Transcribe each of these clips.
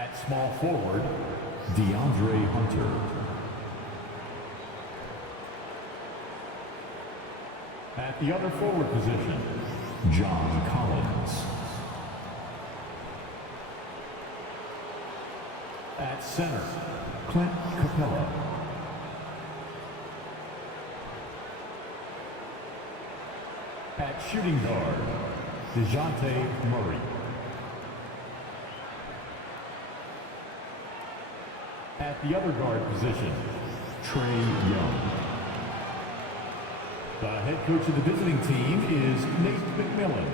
At small forward, DeAndre Hunter. At the other forward position, John Collins. At center, Clint Capella. At shooting guard, DeJounte Murray. At the other guard position, Trae Young. The head coach of the visiting team is Nate McMillan.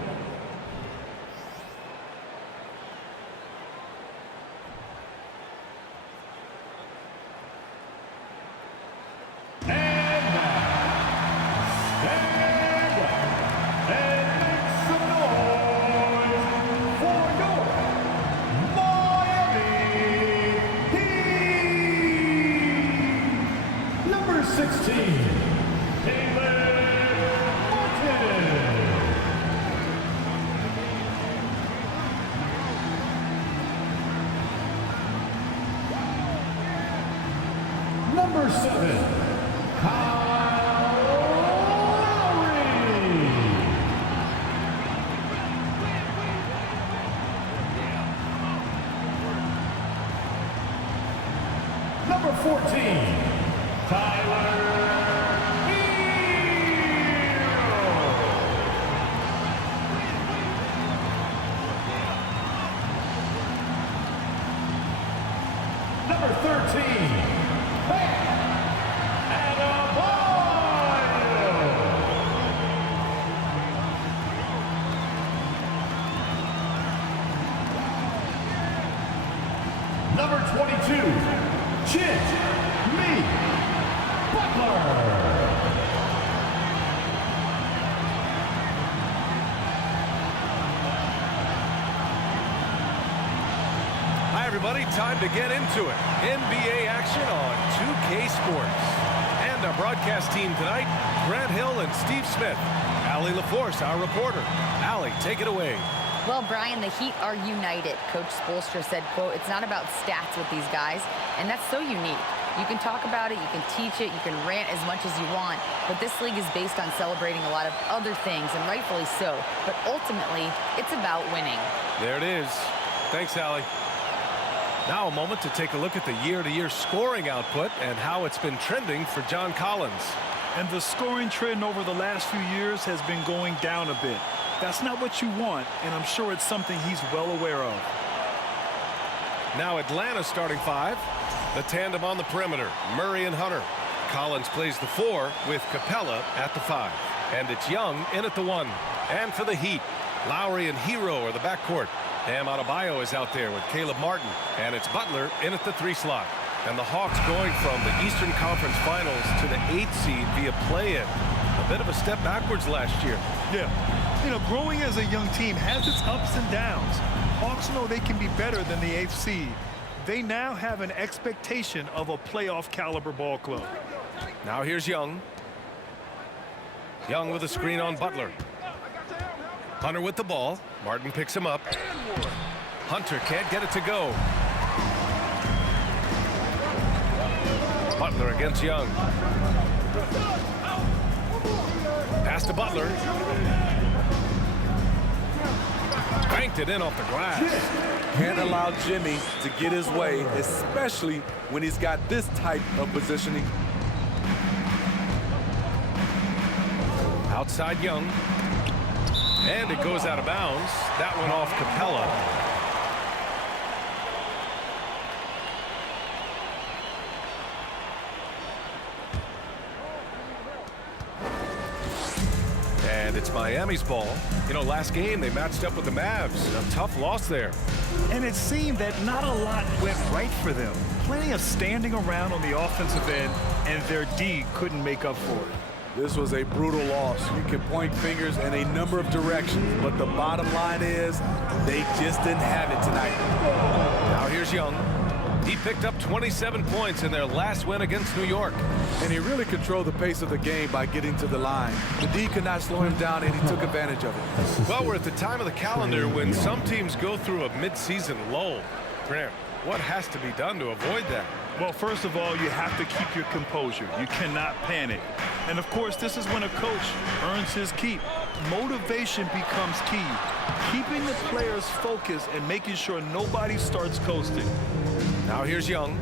Number 7, Kyle Lowry. Number 14, Tyler Hero. Number 13, Number 22, Jimmy Butler. Hi, everybody. Time to get into it. NBA action on 2K Sports. And our broadcast team tonight, Grant Hill and Steve Smith. Allie LaForce, our reporter. Allie, take it away. Well, Brian, the Heat are united. Coach Spoelstra said, quote, "It's not about stats with these guys," and that's so unique. You can talk about it, you can teach it, you can rant as much as you want, but this league is based on celebrating a lot of other things, and rightfully so. But ultimately, it's about winning. There it is. Thanks, Allie. Now a moment to take a look at the year-to-year scoring output and how it's been trending for John Collins. And the scoring trend over the last few years has been going down a bit. That's not what you want, and I'm sure it's something he's well aware of. Now Atlanta starting 5. The tandem on the perimeter, Murray and Hunter. Collins plays the 4 with Capella at the 5. And it's Young in at the 1. And for the Heat, Lowry and Hero are the backcourt. Bam Adebayo is out there with Caleb Martin. And it's Butler in at the 3 slot. And the Hawks going from the Eastern Conference Finals to the 8th seed via play-in. A bit of a step backwards last year. Yeah. You know, growing as a young team has its ups and downs. Hawks know they can be better than the 8th seed. They now have an expectation of a playoff caliber ball club. Now here's Young. Young with a screen on Butler. Hunter with the ball. Martin picks him up. Hunter can't get it to go. Butler against Young. Pass to Butler. Banked it in off the glass. Can't allow Jimmy to get his way, especially when he's got this type of positioning. Outside Young. And it goes out of bounds. That one off Capella. And it's Miami's ball. You know, last game they matched up with the Mavs. A tough loss there. And it seemed that not a lot went right for them. Plenty of standing around on the offensive end, and their D couldn't make up for it. This was a brutal loss. You can point fingers in a number of directions, but the bottom line is they just didn't have it tonight. Now here's Young. He picked up 27 points in their last win against New York. And he really controlled the pace of the game by getting to the line. The D could not slow him down, and he took advantage of it. Well, we're at the time of the calendar when some teams go through a mid-season lull. Grant. What has to be done to avoid that? Well, first of all, you have to keep your composure. You cannot panic. And of course, this is when a coach earns his keep. Motivation becomes key. Keeping the players focused and making sure nobody starts coasting. Now here's Young.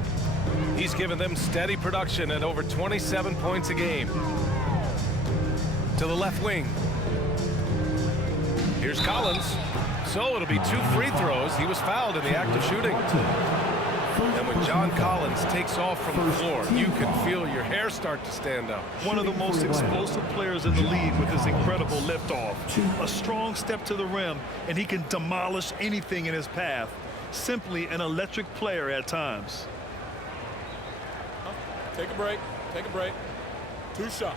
He's given them steady production at over 27 points a game. To the left wing. Here's Collins. So it'll be 2 free throws. He was fouled in the act of shooting. And when John Collins takes off from the floor, you can feel your hair start to stand up. One of the most explosive players in the league with his incredible liftoff. A strong step to the rim, and he can demolish anything in his path. Simply an electric player at times. Take a break. Take a break. 2 shots.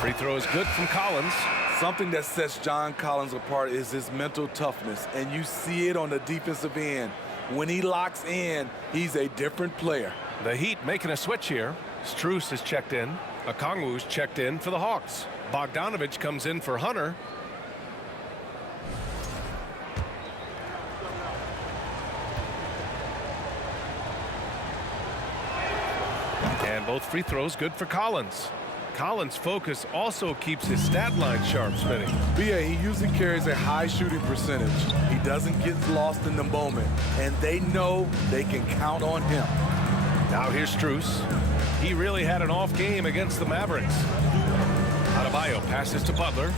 Free throw is good from Collins. Something that sets John Collins apart is his mental toughness, and you see it on the defensive end. When he locks in, he's a different player. The Heat making a switch here. Strus is checked in. Okongwu's checked in for the Hawks. Bogdanovich comes in for Hunter. And both free throws good for Collins. Collins' focus also keeps his stat line sharp, Smitty. B.A., he usually carries a high shooting percentage. He doesn't get lost in the moment, and they know they can count on him. Now here's Strus. He really had an off game against the Mavericks. Adebayo passes to Butler.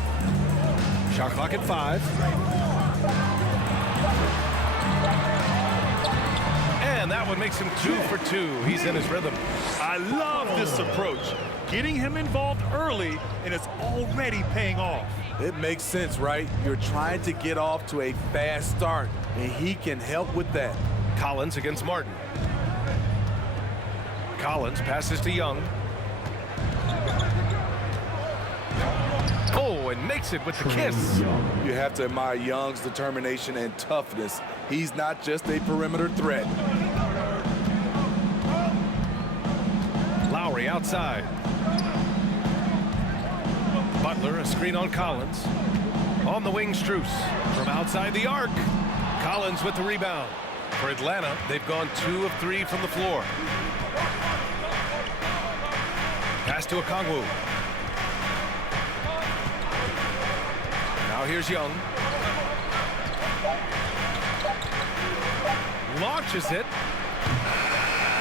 Shot clock at 5. And that one makes him 2 for 2. He's in his rhythm. I love this approach. Getting him involved early, and it's already paying off. It makes sense, right? You're trying to get off to a fast start, and he can help with that. Collins against Martin. Collins passes to Young. Oh, and makes it with the kiss. You have to admire Young's determination and toughness. He's not just a perimeter threat. Lowry outside. Butler, a screen on Collins. On the wing, Strus. From outside the arc. Collins with the rebound. For Atlanta, they've gone 2 of 3 from the floor. Pass to Okongwu. Now here's Young. Launches it.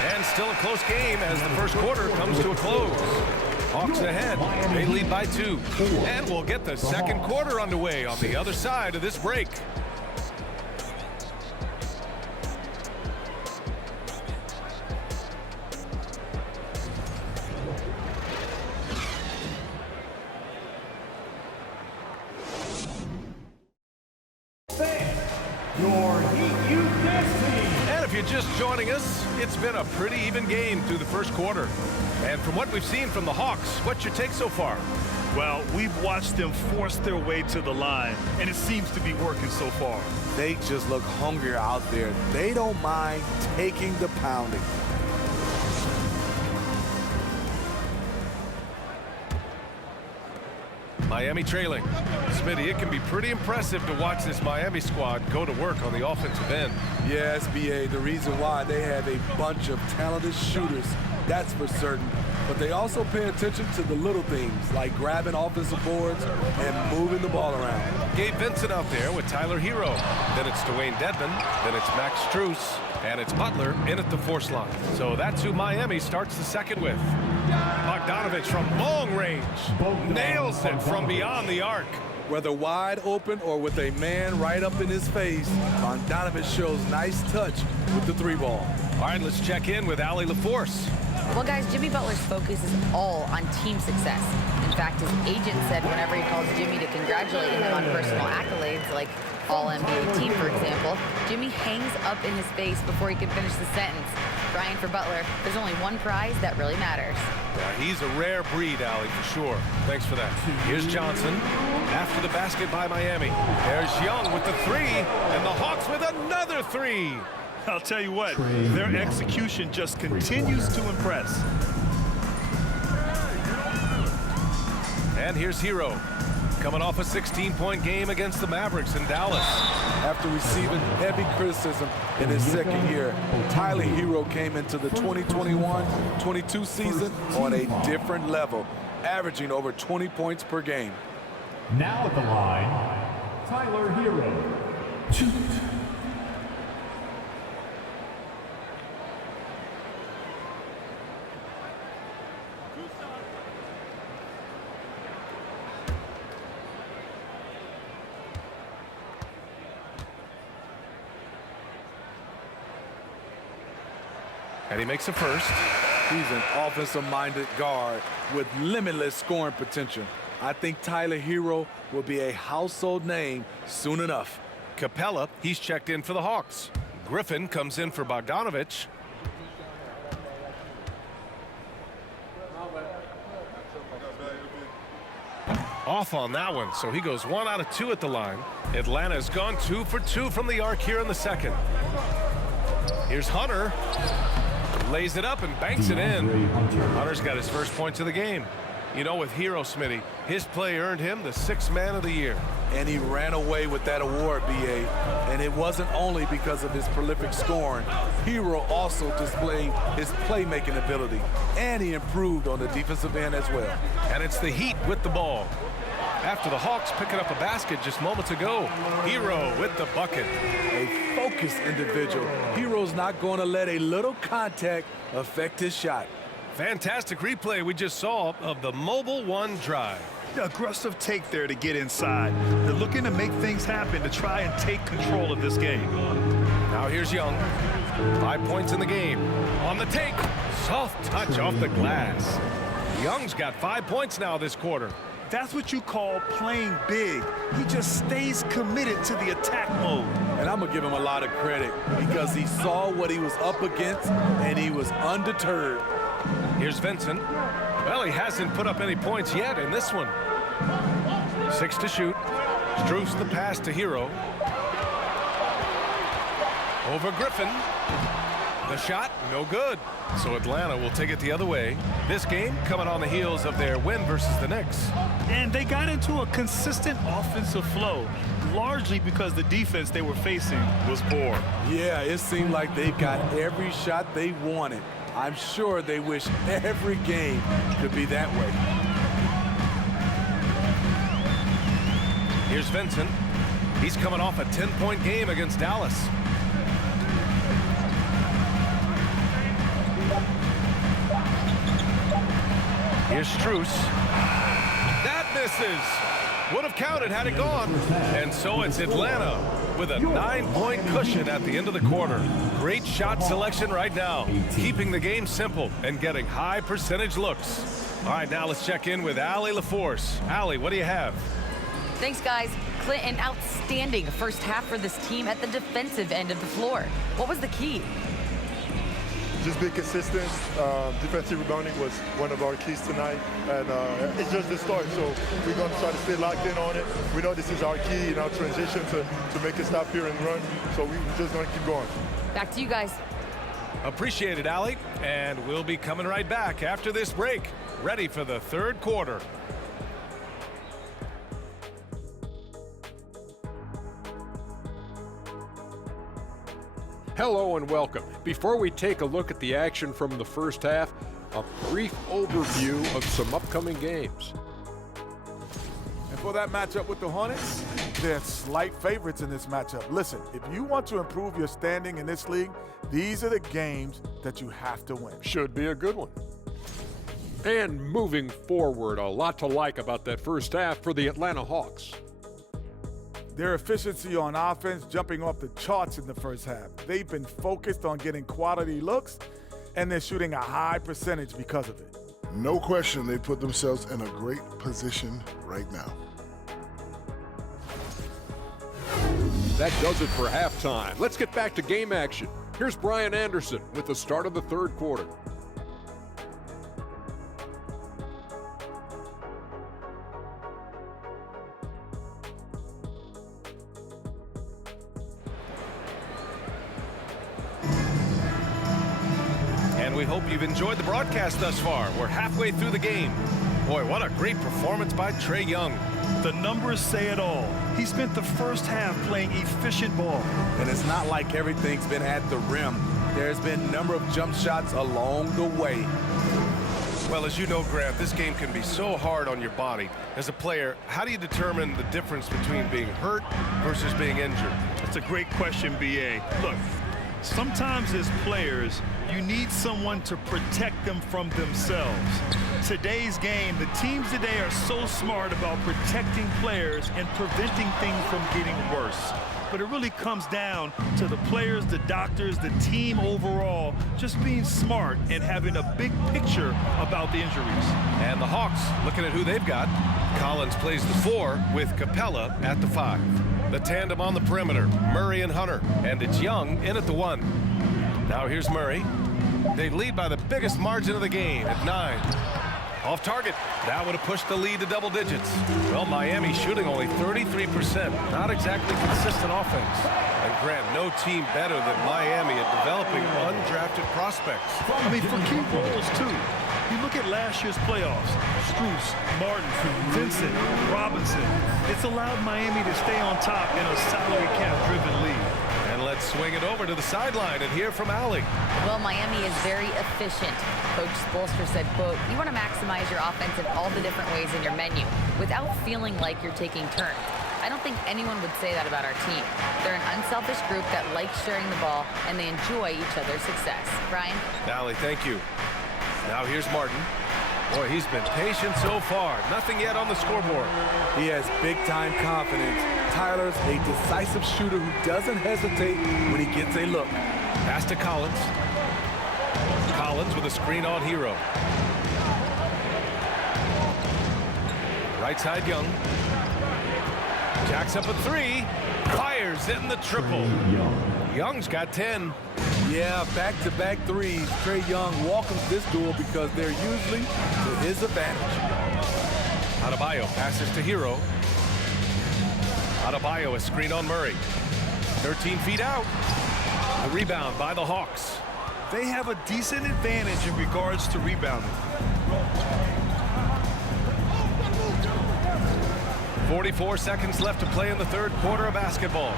And still a close game as the first quarter comes to a close. Hawks ahead. They lead by 2. And we'll get the second quarter underway on the other side of this break. Your Heat Youth Dance Team. And if you're just joining us, it's been a pretty even game through the first quarter. And from what we've seen from the Hawks, what's your take so far? Well, we've watched them force their way to the line, and it seems to be working so far. They just look hungrier out there. They don't mind taking the pounding. Miami trailing. Smitty, it can be pretty impressive to watch this Miami squad go to work on the offensive end. Yes, B.A., the reason why they have a bunch of talented shooters, that's for certain. But they also pay attention to the little things, like grabbing offensive boards and moving the ball around. Gabe Vincent out there with Tyler Hero. Then it's Dwayne Dedman. Then it's Max Strus. And it's Butler in at the force line. So that's who Miami starts the second with. Bogdanovich from long range. Nails it from beyond the arc. Whether wide open or with a man right up in his face, Bogdanovich shows nice touch with the 3-ball. All right, let's check in with Allie LaForce. Well, guys, Jimmy Butler's focus is all on team success. In fact, his agent said whenever he calls Jimmy to congratulate him on personal accolades, like All-NBA team, for example, Jimmy hangs up in his face before he can finish the sentence. Brian, for Butler, there's only one prize that really matters. Yeah, he's a rare breed, Allie, for sure. Thanks for that. Here's Johnson after the basket by Miami. There's Young with the 3, and the Hawks with another 3. I'll tell you what, their execution just continues to impress. And here's Hero, coming off a 16-point game against the Mavericks in Dallas. After receiving heavy criticism in his second year, Tyler Hero came into the 2021-22 season on a different level, averaging over 20 points per game. Now at the line, Tyler Hero. Shoot. And he makes a first. He's an offensive-minded guard with limitless scoring potential. I think Tyler Hero will be a household name soon enough. Capella, he's checked in for the Hawks. Griffin comes in for Bogdanovich. Off on that one, so he goes 1 out of 2 at the line. Atlanta's gone 2 for 2 from the arc here in the second. Here's Hunter. Lays it up and banks it in. Hunter's got his first points of the game. You know, with Hero, Smitty, his play earned him the 6th Man of the Year. And he ran away with that award, B.A. And it wasn't only because of his prolific scoring. Hero also displayed his playmaking ability, and he improved on the defensive end as well. And it's the Heat with the ball. After the Hawks picking up a basket just moments ago, Hero with the bucket. A focused individual. Hero's not going to let a little contact affect his shot. Fantastic replay we just saw of the Mobile One drive. The aggressive take there to get inside. They're looking to make things happen to try and take control of this game. Now here's Young. 5 points in the game. On the take. Soft touch off the glass. Young's got 5 points now this quarter. That's what you call playing big. He just stays committed to the attack mode. And I'm going to give him a lot of credit because he saw what he was up against and he was undeterred. Here's Vincent. Well, he hasn't put up any points yet in this one. 6 to shoot. Strus the pass to Hero. Over Griffin. The shot, no good. So Atlanta will take it the other way. This game coming on the heels of their win versus the Knicks. And they got into a consistent offensive flow, largely because the defense they were facing was poor. Yeah, it seemed like they got every shot they wanted. I'm sure they wish every game could be that way. Here's Vincent. He's coming off a 10-point game against Dallas. Here's Strus. That misses. Would have counted had it gone. And so it's Atlanta with a 9-point cushion at the end of the quarter. Great shot selection right now. Keeping the game simple and getting high percentage looks. All right, now let's check in with Allie LaForce. Allie, what do you have? Thanks, guys. Clint, an outstanding first half for this team at the defensive end of the floor. What was the key? Just be consistent. Defensive rebounding was one of our keys tonight, and it's just the start. So we're going to try to stay locked in on it. We know this is our key in our transition to make a stop here and run. So we're just going to keep going. Back to you guys. Appreciate it, Allie. And we'll be coming right back after this break, ready for the third quarter. Hello and welcome. Before we take a look at the action from the first half, a brief overview of some upcoming games. And for that matchup with the Hornets, they're slight favorites in this matchup. Listen, if you want to improve your standing in this league, these are the games that you have to win. Should be a good one. And moving forward, a lot to like about that first half for the Atlanta Hawks. Their efficiency on offense jumping off the charts in the first half. They've been focused on getting quality looks, and they're shooting a high percentage because of it. No question they put themselves in a great position right now. That does it for halftime. Let's get back to game action. Here's Brian Anderson with the start of the third quarter. And we hope you've enjoyed the broadcast thus far. We're halfway through the game. Boy, what a great performance by Trae Young. The numbers say it all. He spent the first half playing efficient ball. And it's not like everything's been at the rim. There's been a number of jump shots along the way. Well, as you know, Grant, this game can be so hard on your body. As a player, how do you determine the difference between being hurt versus being injured? That's a great question, B.A. Look, sometimes as players, you need someone to protect them from themselves. Today's game, the teams today are so smart about protecting players and preventing things from getting worse. But it really comes down to the players, the doctors, the team overall, just being smart and having a big picture about the injuries. And the Hawks, looking at who they've got. Collins plays the 4 with Capella at the 5. The tandem on the perimeter, Murray and Hunter. And it's Young in at the 1. Now here's Murray. They lead by the biggest margin of the game at 9. Off target. That would have pushed the lead to double digits. Well, Miami shooting only 33%. Not exactly consistent offense. And Grant, no team better than Miami at developing undrafted prospects. I mean, for key roles, too. You look at last year's playoffs. Strus, Martin, Vincent, Robinson. It's allowed Miami to stay on top in a salary cap-driven league. And let's swing it over to the sideline and hear from Allie. Well, Miami is very efficient. Coach Spoelstra said, quote, you want to maximize your offense in all the different ways in your menu without feeling like you're taking turns. I don't think anyone would say that about our team. They're an unselfish group that likes sharing the ball, and they enjoy each other's success. Brian? Allie, thank you. Now here's Martin. Boy, he's been patient so far. Nothing yet on the scoreboard. He has big-time confidence. Tyler's a decisive shooter who doesn't hesitate when he gets a look. Pass to Collins. Collins with a screen on Hero. Right side Young. Jacks up a 3. Fires in the triple. Young's got 10. Yeah, back-to-back threes. Trae Young welcomes this duel because they're usually to his advantage. Adebayo passes to Hero. Adebayo a screen on Murray. 13 feet out. A rebound by the Hawks. They have a decent advantage in regards to rebounding. 44 seconds left to play in the third quarter of basketball.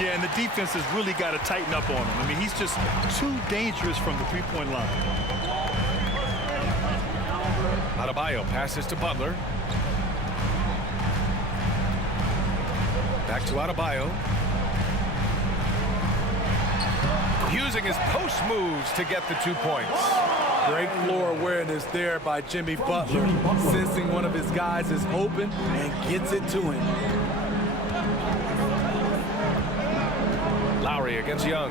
Yeah, and the defense has really got to tighten up on him. I mean, he's just too dangerous from the three-point line. Adebayo passes to Butler. Back to Adebayo. Using his post moves to get the 2 points. Great floor awareness there by Jimmy Butler. Sensing one of his guys is open and gets it to him. Lowry against Young.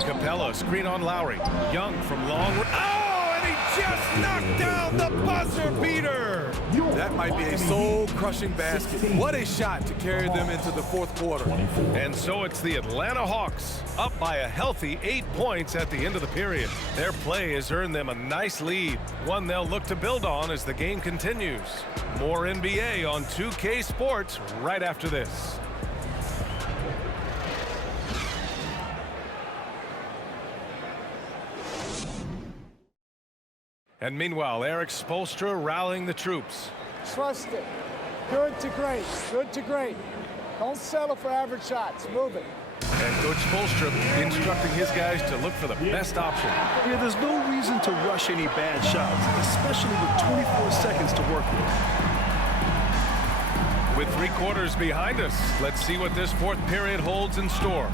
Capella, screen on Lowry. Young from long. Oh, and he just knocked down the buzzer beater. That might be a soul-crushing basket. What a shot to carry them into the fourth quarter. And so it's the Atlanta Hawks up by a healthy 8 points at the end of the period. Their play has earned them a nice lead, one they'll look to build on as the game continues. More NBA on 2K Sports right after this. And meanwhile, Eric Spoelstra rallying the troops. Trust it. Good to great. Good to great. Don't settle for average shots. Move it. And Coach Spoelstra instructing his guys to look for the best option. Yeah, there's no reason to rush any bad shots, especially with 24 seconds to work with. With 3 quarters behind us, let's see what this fourth period holds in store.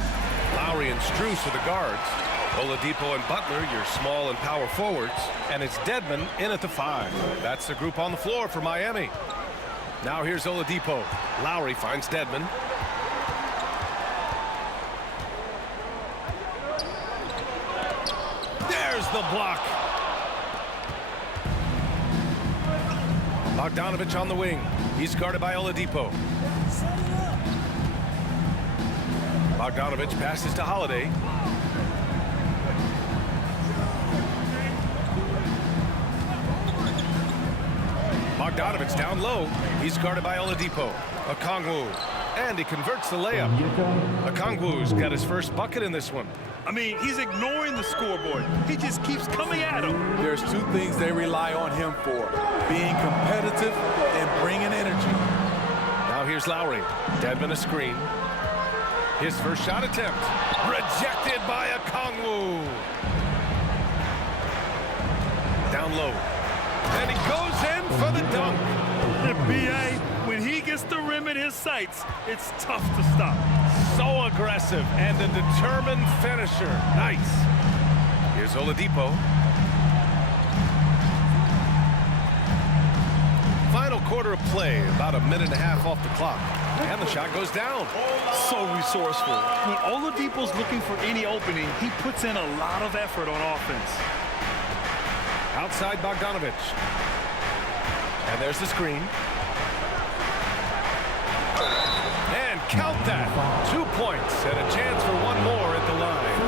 Lowry and Strus are the guards. Oladipo and Butler, your small and power forwards. And it's Dedmon in at the 5. That's the group on the floor for Miami. Now here's Oladipo. Lowry finds Dedmon. There's the block. Bogdanovich on the wing. He's guarded by Oladipo. Bogdanovich passes to Holiday. Bogdanovich down low. He's guarded by Oladipo. Okongwu. And he converts the layup. Okongwu's got his first bucket in this one. I mean, he's ignoring the scoreboard. He just keeps coming at him. There's two things they rely on him for: being competitive and bringing energy. Now here's Lowry. Dedmon a screen. His first shot attempt. Rejected by Okongwu. Down low. And he goes in for the dunk. The BA, when he gets the rim in his sights, it's tough to stop. So aggressive and a determined finisher. Nice. Here's Oladipo. Final quarter of play, about a minute and a half off the clock. And the shot goes down. So resourceful. When Oladipo's looking for any opening, he puts in a lot of effort on offense. Outside Bogdanovic. And there's the screen. And count that. 2 points and a chance for one more at the line.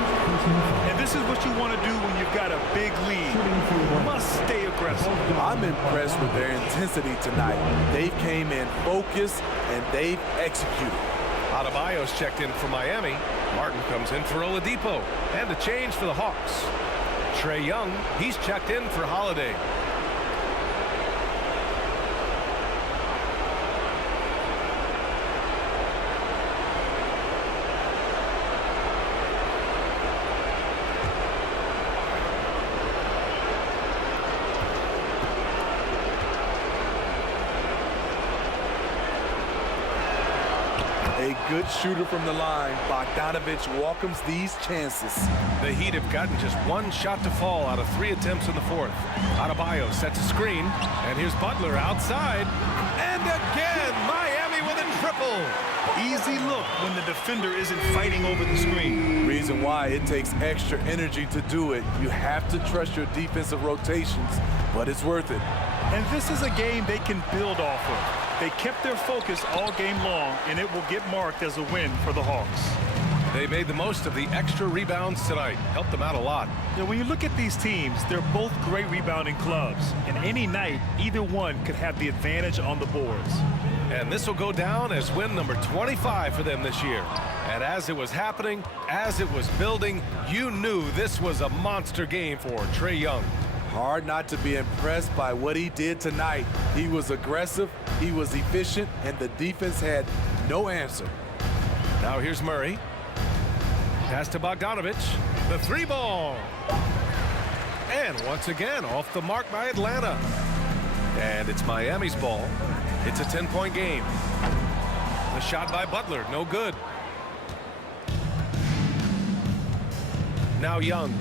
And this is what you want to do when you've got a big lead. You must stay aggressive. I'm impressed with their intensity tonight. They came in focused and they've executed. Adebayo's checked in for Miami. Martin comes in for Oladipo. And a change for the Hawks. Trae Young, he's checked in for Holiday. A good shooter from the line, Bogdanovic welcomes these chances. The Heat have gotten just one shot to fall out of 3 attempts in the fourth. Adebayo sets a screen, and here's Butler outside. And again, Miami with a triple. Easy look when the defender isn't fighting over the screen. Reason why it takes extra energy to do it. You have to trust your defensive rotations, but it's worth it. And this is a game they can build off of. They kept their focus all game long, and it will get marked as a win for the Hawks. They made the most of the extra rebounds tonight. Helped them out a lot. Now, when you look at these teams, they're both great rebounding clubs. And any night, either one could have the advantage on the boards. And this will go down as win number 25 for them this year. And as it was happening, as it was building, you knew this was a monster game for Trae Young. Hard not to be impressed by what he did tonight. He was aggressive, he was efficient, and the defense had no answer. Now here's Murray. Pass to Bogdanovic. The 3-ball. And once again, off the mark by Atlanta. And it's Miami's ball. It's a 10-point game. The shot by Butler, no good. Now Young.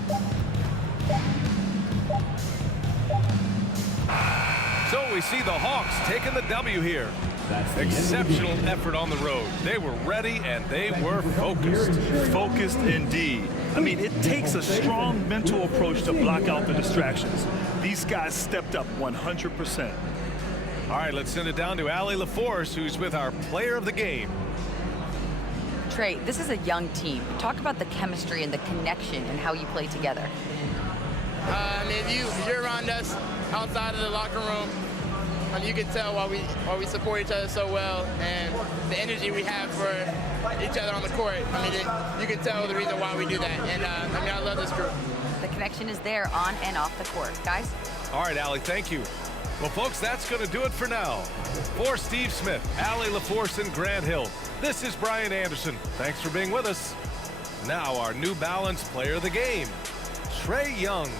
So we see the Hawks taking the W here. Exceptional effort on the road. They were ready and they were focused. Focused indeed. I mean, it takes a strong mental approach to block out the distractions. These guys stepped up 100%. All right, let's send it down to Allie LaForce, who's with our player of the game. Trae, this is a young team. Talk about the chemistry and the connection and how you play together. If you're around us outside of the locker room, you can tell why we support each other so well, and the energy we have for each other on the court. You can tell the reason why we do that. And I love this group. The connection is there on and off the court, guys. All right, Allie, thank you. Well, folks, that's going to do it for now. For Steve Smith, Allie LaForce, and Grant Hill, this is Brian Anderson. Thanks for being with us. Now our New Balance player of the game, Trae Young.